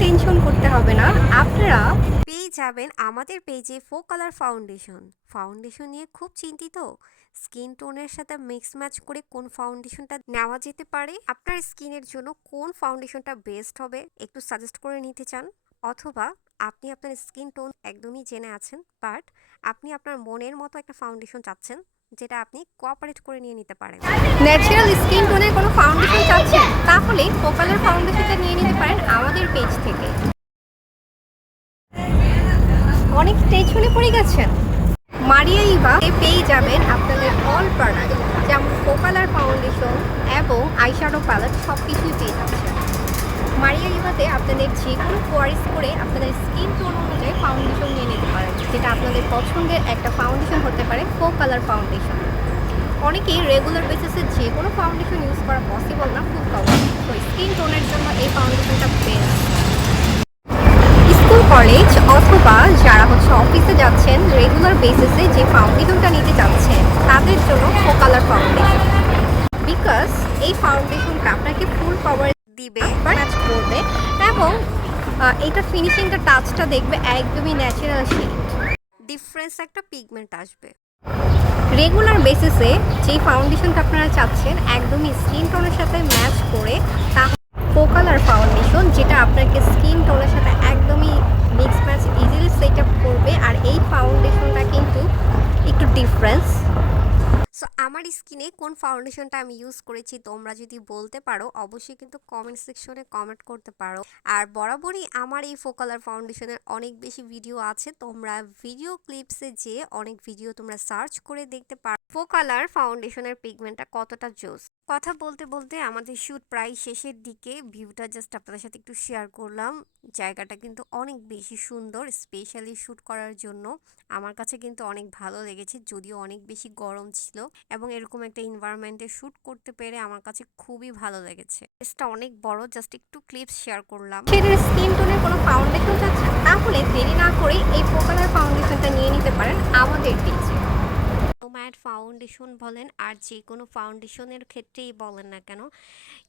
Tension করতে হবে না। আপনারা পেয়ে যাবেন আমাদের পেজে ফো কালার ফাউন্ডেশন। ফাউন্ডেশন নিয়ে খুব চিন্তিত? স্কিন টোনের সাথে মিক্স ম্যাচ করে কোন ফাউন্ডেশনটা নেওয়া যেতে পারে, আপনার স্কিনের জন্য কোন ফাউন্ডেশনটা বেস্ট হবে একটু সাজেস্ট করে নিতে চান, অথবা আপনি আপনার স্কিন টোন একদমই জেনে আছেন বাট আপনি আপনার মনের মতো একটা ফাউন্ডেশন চাচ্ছেন যেটা আপনি কোঅপারেট করে নিয়ে নিতে পারেন। ন্যাচারাল স্কিন টোনের কোনো ফাউন্ডেশন চাচ্ছেন, তাহলে ফো কালার ফাউন্ডেশনটা নিয়ে নিতে পারেন আমাদের পেজ থেকে। অনেক টেনশনে পড়ে গেছেন? মারিয়া ইভা পেয়ে যাবেন আপনাদের অল প্রোডাক্ট, যেমন ফো কালার ফাউন্ডেশন এবং আইশ্যাডো প্যালেট সব কিছুই পেয়ে যাচ্ছেন। মারিয়া ইভাতে আপনাদের যে কোনো কোয়ারিজ করে আপনাদের স্কিন টোন অনুযায়ী ফাউন্ডেশন নিয়ে নিতে পারেন, যেটা আপনাদের পছন্দের একটা ফাউন্ডেশন হতে পারে ফো কালার ফাউন্ডেশন। অনেকেই রেগুলার বেসিসে যে কোনো ফাউন্ডেশন ইউজ করা পসিবল না ফুল কভার, তো স্কিন টোনের জন্য এই ফাউন্ডেশনটা বেস্ট। স্কুল কলেজ অথবা যারা অফিসে যাচ্ছেন রেগুলার বেসিসে যে ফাউন্ডেশনটা নিতে চাচ্ছেন তাদের জন্য ফো কালার ফাউন্ডেশন, বিকজ এই ফাউন্ডেশনটা আপনাকে ফুল কভার দিবে, ম্যাচ করবে এবং এটা ফিনিশিংটা টাচটা দেখবে একদমই ন্যাচারাল শেড, ডিফারেন্স একটা পিগমেন্ট আসবে। রেগুলার বেসিসে যে ফাউন্ডেশনটা আপনারা চাচ্ছেন একদমই স্কিন টোনের সাথে ম্যাচ করে, তা ফো কালার ফাউন্ডেশন, যেটা আপনাকে স্কিন টোনের সাথে একদমই mix match easily set up করবে। আর এই ফাউন্ডেশনটা কিন্তু একটু ডিফারেন্স। সো আমার স্কিনে কোন ফাউন্ডেশনটা আমি ইউজ করেছি তোমরা যদি বলতে পারো অবশ্যই কিন্তু কমেন্ট সেকশনে কমেন্ট করতে পারো। আর বরাবরই আমার এই ফো কালার ফাউন্ডেশনের অনেক বেশি ভিডিও আছে, তোমরা ভিডিও ক্লিপসে যে অনেক ভিডিও তোমরা সার্চ করে দেখতে পারো ফো কালার ফাউন্ডেশনের পিগমেন্টটা কতটা জোস। কথা বলতে বলতে আমাদের শ্যুট প্রায় শেষের দিকে, ভিউটা জাস্ট আপনাদের সাথে একটু শেয়ার করলাম। জায়গাটা কিন্তু অনেক বেশি সুন্দর, স্পেশালি শ্যুট করার জন্য আমার কাছে কিন্তু অনেক ভালো লেগেছে, যদিও অনেক বেশি গরম ছিল এবং এরকম একটা এনভায়রনমেন্টে শ্যুট করতে পেরে আমার কাছে খুবই ভালো লেগেছে। এটা অনেক বড়, জাস্ট একটু ক্লিপস শেয়ার করলাম। সেটার স্কিন টোনের কোনো ফাউন্ডেশন চাচ্ছেন, তাহলে দেরি না করে এই ফো কালার ফাউন্ডেশনটা নিয়ে নিতে পারেন আমাদের পেজে। ম্যাট ফাউন্ডেশন বলেন আর যে কোনো ফাউন্ডেশনের ক্ষেত্রেই বলেন না কেন,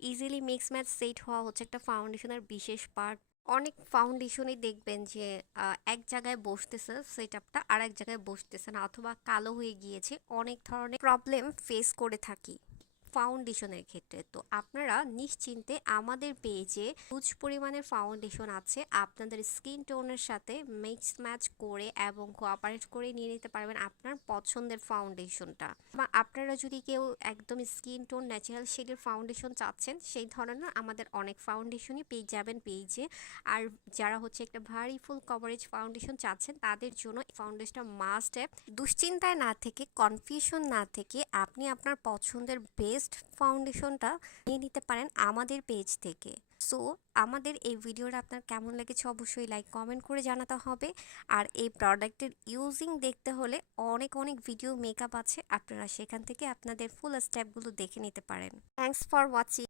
ইজিলি মিক্স ম্যাচ সেট হওয়া হচ্ছে একটা ফাউন্ডেশনের বিশেষ পার্ট। অনেক ফাউন্ডেশনই দেখবেন যে এক জায়গায় বসতেছে সেট আপটা, আর এক জায়গায় বসতেছে না, অথবা কালো হয়ে গিয়েছে। অনেক ধরনের প্রবলেম ফেস করে থাকি ফাউন্ডেশনের ক্ষেত্রে। তো আপনারা নিশ্চিন্তে আমাদের পেজে হিউজ পরিমাণের ফাউন্ডেশন আছে, আপনাদের স্কিন টোনের সাথে মিক্স ম্যাচ করে এবং কোঅপারেট করে নিয়ে নিতে পারবেন আপনার পছন্দের ফাউন্ডেশনটা। বা আপনারা যদি কেউ একদম স্কিন টোন ন্যাচারাল শেডের ফাউন্ডেশন চাচ্ছেন, সেই ধরনের আমাদের অনেক ফাউন্ডেশনই পেয়ে যাবেন পেজে। আর যারা একটা ভারী ফুল কভারেজ ফাউন্ডেশন চাচ্ছেন তাদের জন্য ফাউন্ডেশনটা মাস্ট হ্যাভ। দুশ্চিন্তায় না থেকে, কনফিউশন না থেকে আপনি আপনার পছন্দের বেস্ট ফাউন্ডেশনটা নিয়ে নিতে পারেন আমাদের পেজ থেকে। সো আমাদের এই ভিডিওটা আপনার কেমন লেগেছে অবশ্যই লাইক কমেন্ট করে জানাতে হবে। আর এই প্রোডাক্টের ইউজিং দেখতে হলে অনেক অনেক ভিডিও মেকআপ আছে, আপনারা সেখান থেকে আপনাদের ফুল স্টেপগুলো দেখে নিতে পারেন। Thanks for watching.